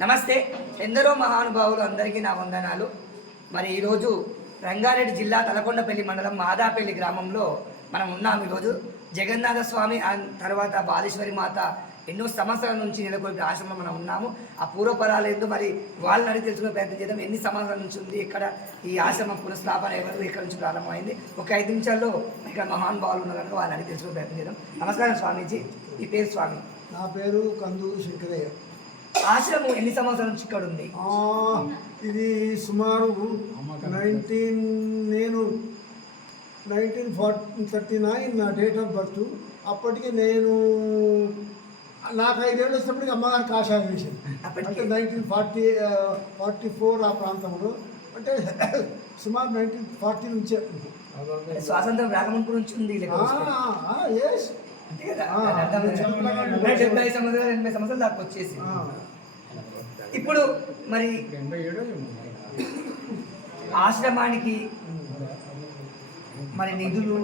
నమస్తే. ఎందరో మహానుభావులు అందరికీ నా వందనాలు. మరి ఈరోజు రంగారెడ్డి జిల్లా తలకొండపల్లి మండలం మాదాపల్లి గ్రామంలో మనం ఉన్నాం ఈరోజు. జగన్నాథ స్వామి తర్వాత బాలేశ్వరి మాత ఎన్నో సంవత్సరాల నుంచి నెలకొల్పి ఆశ్రమం మనం ఉన్నాము. ఆ పూర్వపరాలు ఏందో మరి వాళ్ళని అడిగి తెలుసుకునే ప్రయత్నం చేద్దాం. ఎన్ని సంవత్సరాల నుంచి ఉంది ఇక్కడ ఈ ఆశ్రమం పునఃస్థాపన ఎవరు ఇక్కడ నుంచి ప్రారంభమైంది? ఒక ఐదు నిమిషాల్లో ఇక్కడ మహానుభావులు ఉన్నారు కనుక వాళ్ళని అడిగి తెలుసుకునే ప్రయత్నం చేద్దాం. నమస్కారం స్వామీజీ. ఈ పేరు స్వామి? నా పేరు కందూరు శంకరయ్య. ఆశ్రమం ఎన్ని సంవత్సరాల నుంచి ఇక్కడ ఉంది? ఇది సుమారు నైన్టీన్ నేను నైన్టీన్ ఫార్టీ థర్టీ నైన్ నా డేట్ ఆఫ్ బర్త్ అప్పటికి నేను నాకు ఐదేళ్ళు వచ్చినప్పటికి అమ్మగారు కాషాయం వేసింది అప్పటికి? అంటే నైన్టీన్ ఫార్టీ ఫార్టీ ఫోర్ ఆ ప్రాంతంలో. అంటే సుమారు నైన్టీన్ ఫార్టీ నుంచే. స్వాతంత్రం రాకముందు నుంచి ఉంది. ఎస్ కదా డెబ్బై సంవత్సరాలు ఎనభై సంవత్సరాలు దాకా వచ్చేసి ఇప్పుడు మరి ఆశ్రమానికి మరి నిధులు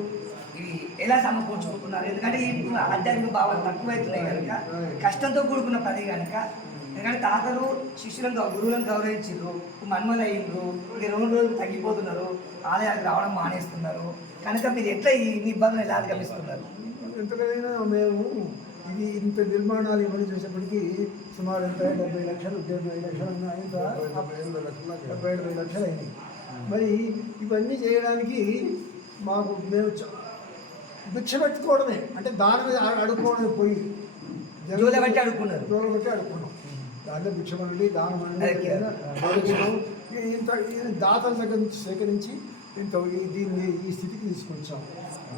ఇవి ఎలా సమకూర్చుకుంటున్నారు? ఎందుకంటే ఇప్పుడు ఆధ్యాత్మిక భావాలు తక్కువైతున్నాయి కనుక కష్టంతో కూడుకున్న పని కనుక ఎందుకంటే తాతలు శిష్యులను గురువులను గౌరవించారు మన్మలు అయ్యిండ్రు ఇక రెండు రోజులు తగ్గిపోతున్నారు ఆలయాలకు రావడం మానేస్తున్నారు. కనుక మీరు ఎట్లా ఈ ఇబ్బందులు ఎలా అధిగమిస్తున్నారు? ఎంతకైనా మేము ఇది ఇంత నిర్మాణాలు ఇవన్నీ చేసేప్పటికీ సుమారు ఎంత? డెబ్బై లక్షలు డెబ్బై లక్షలు ఉన్నాయి డెబ్బై ఎనభై లక్షలు అయినాయి మరి ఇవన్నీ చేయడానికి మాకు మేము భిక్ష పెట్టుకోవడమే అంటే దాని మీద అడు- అడుక్కోవడమే పోయి. జోల బట్టి అడుక్కున్నారు. జోల బట్టి అడుక్కున్నాం. దాంట్లో భిక్ష మండి దానం. ఇంత దాతల దగ్గర నుంచి సేకరించి ఇంత ఈ- దీన్ని ఈ స్థితికి తీసుకొచ్చాం.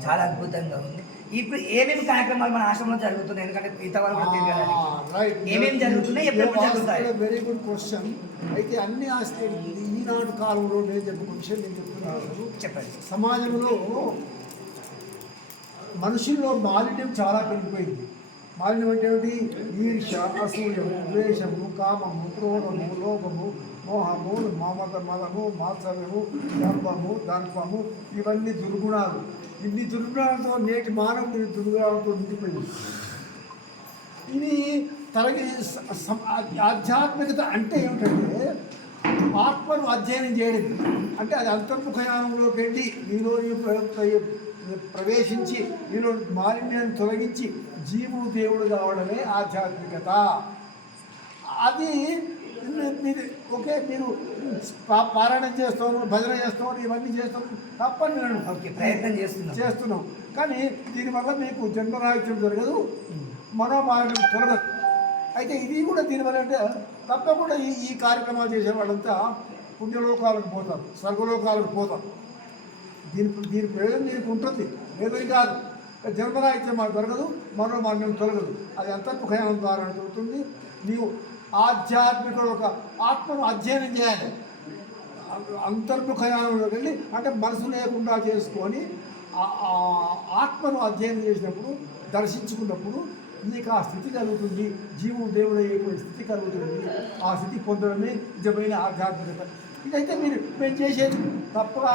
చాలా అద్భుతంగా ఉంది. ఇప్పుడు ఏమేమి కార్యక్రమాలు మన ఆశ్రమంలో జరుగుతున్నాయి? ఎందుకంటే తెలియదు ఏమేమి జరుగుతున్నాయి? ఎప్పుడెప్పుడు జరుగుతాయి? వెరీ గుడ్ క్వశ్చన్ అయితే అన్ని ఆస్తి ఈనాటి కాలంలో నేను చెప్పిన విషయం నేను చెప్తున్నాను చెప్పండి. సమాజంలో మనుషుల్లో మాలిన్యం చాలా పెరిగిపోయింది. మాలిన్యం అంటే ఏమిటి? ఈర్ష అసూయము ద్వేషము కామము క్రోధము లోభము మోహము మమత మదము మాత్సర్యము గర్భము దర్పము ఇవన్నీ దుర్గుణాలు. ఇన్ని దుర్గుణాలతో నేటి మానవుడి దుర్గుణాలతో నిండిపోయింది. ఇది తరగి ఆధ్యాత్మికత అంటే ఏమిటంటే ఆత్మను అధ్యయనం చేయడం. అంటే అది అంతర్ముఖయానంలోకి వెళ్ళి నీలోని ప్రవేశించి నీలో మాలిన్యాన్ని తొలగించి జీవుడు దేవుడు కావడమే ఆధ్యాత్మికత. అది ఓకే మీరు పారాయణం చేస్తాను భజన చేస్తాను ఇవన్నీ చేస్తాను తప్పని నేను ఓకే ప్రయత్నం చేస్తున్నాం. చేస్తున్నాం. కానీ దీనివల్ల మీకు జన్మరాహిత్యం జరగదు మనోమాలిన్యం తొలగదు. అయితే ఇది కూడా దీనివల్ల అంటే తప్పకుండా ఈ ఈ కార్యక్రమాలు చేసే వాళ్ళంతా పుణ్యలోకాలకు పోతారు స్వర్గలోకాలకు పోతారు. దీని దీని ప్రయోజనం దీనికి ఉంటుంది. లేదని కాదు. జన్మరాహిత్యం మాకు దొరకదు మనోమాలిన్యం తొలగదు. అది అంతర్ముఖయానం ద్వారా దొరుకుతుంది నీవు ఆధ్యాత్మిక ఒక ఆత్మను అధ్యయనం చేయాలి. అంతర్ముఖయానంలో వెళ్ళి అంటే మనసు లేకుండా చేసుకొని ఆత్మను అధ్యయనం చేసినప్పుడు దర్శించుకున్నప్పుడు నీకు ఆ స్థితి కలుగుతుంది. జీవుడు దేవుడు అయ్యేటువంటి స్థితి కలుగుతుంది. ఆ స్థితి పొందడమే నిజమైన ఆధ్యాత్మికత. ఇదైతే మీరు మేము చేసేది తప్పగా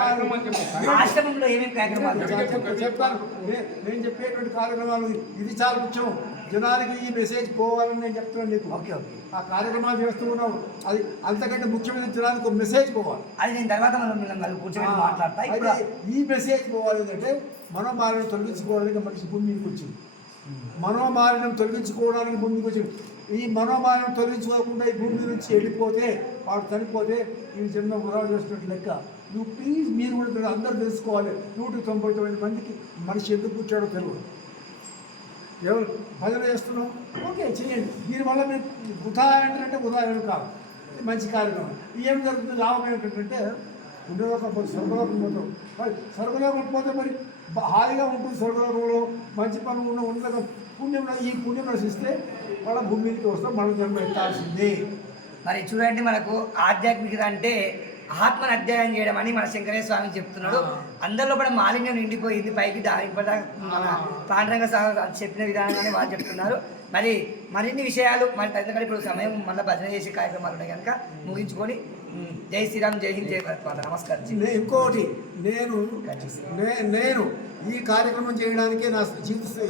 ఆశ్రమంలో ఏమేమి కార్యక్రమాలు జరుగుతాయి? చెప్- చెప్తాను నే- నేను చెప్పేటువంటి కార్యక్రమాలు ఇది చాలా ముఖ్యం. జనానికి ఈ మెసేజ్ పోవాలని నేను చెప్తున్నాను నీకు. Okay okay. ఆ కార్యక్రమాలు చేస్తూ ఉన్నావు అది అంతకంటే ముఖ్యమైన జనానికి ఒక మెసేజ్ పోవాలి. అది నేను తర్వాత మనం మాట్లాడతా. ఇప్పుడు ఈ మెసేజ్ పోవాలి ఏంటంటే మనోమాలిన్యం తొలగించుకోవడానికి మనిషి భూమి మీదకి వచ్చింది. మనోమాలిన్యం తొలగించుకోవడానికి భూమి మీదకి వచ్చింది. ఈ మనోమాలిన్యం తొలగించుకోకుండా ఈ భూమి నుంచి వెళ్ళిపోతే వాడు చనిపోతే ఈ జన్మ వృధా చేస్తున్నట్టు లెక్క. నువ్వు ప్లీజ్ మీరు కూడా అందరూ తెలుసుకోవాలి. నూట తొంభై తొమ్మిది మందికి మనిషి ఎందుకు పుట్టాడో తెలియదు. ఎవరు భజన చేస్తున్నాం ఓకే చేయండి. దీనివల్ల మీరు ఉదాహరణ అంటే ఉదాహరణ కాదు. ఇది మంచి కార్యక్రమం. ఏం జరుగుతుంది? లాభం ఏంటంటే పుణ్యలోకం పోతే స్వర్గలోకం పోతాం. మరి స్వర్గలోకం పోతే మరి హాయిగా ఉంటుంది స్వర్గలోకంలో మంచి పనులు ఉన్న ఉండగా పుణ్యం ఈ పుణ్యం నశిస్తే మళ్ళీ భూమి మీదకి వస్తాం మనం జన్మ ఎత్తాల్సిందే. మరి చూడండి మనకు ఆధ్యాత్మికత అంటే ఆత్మను అధ్యయనం చేయడం అని మన శంకరేశ్వర స్వామి చెప్తున్నాడు అందరిలో కూడా మాలిన్యం నిండిపోయింది పైకి దానికి పడ్డ మన పాండరంగ సార్ చెప్పిన విధానంగానే వాళ్ళు చెప్తున్నారు. మరి మరిన్ని విషయాలు మరి ఎందుకంటే ఇప్పుడు సమయం మళ్ళీ భజన చేసే కార్యక్రమాలు ఉన్నాయి కనుక ముగించుకొని జై శ్రీరామ్ జై హింద్ జై భారత్ నమస్కారం ఇంకోటి నేను నేను ఈ కార్యక్రమం చేయడానికి నా జీవిత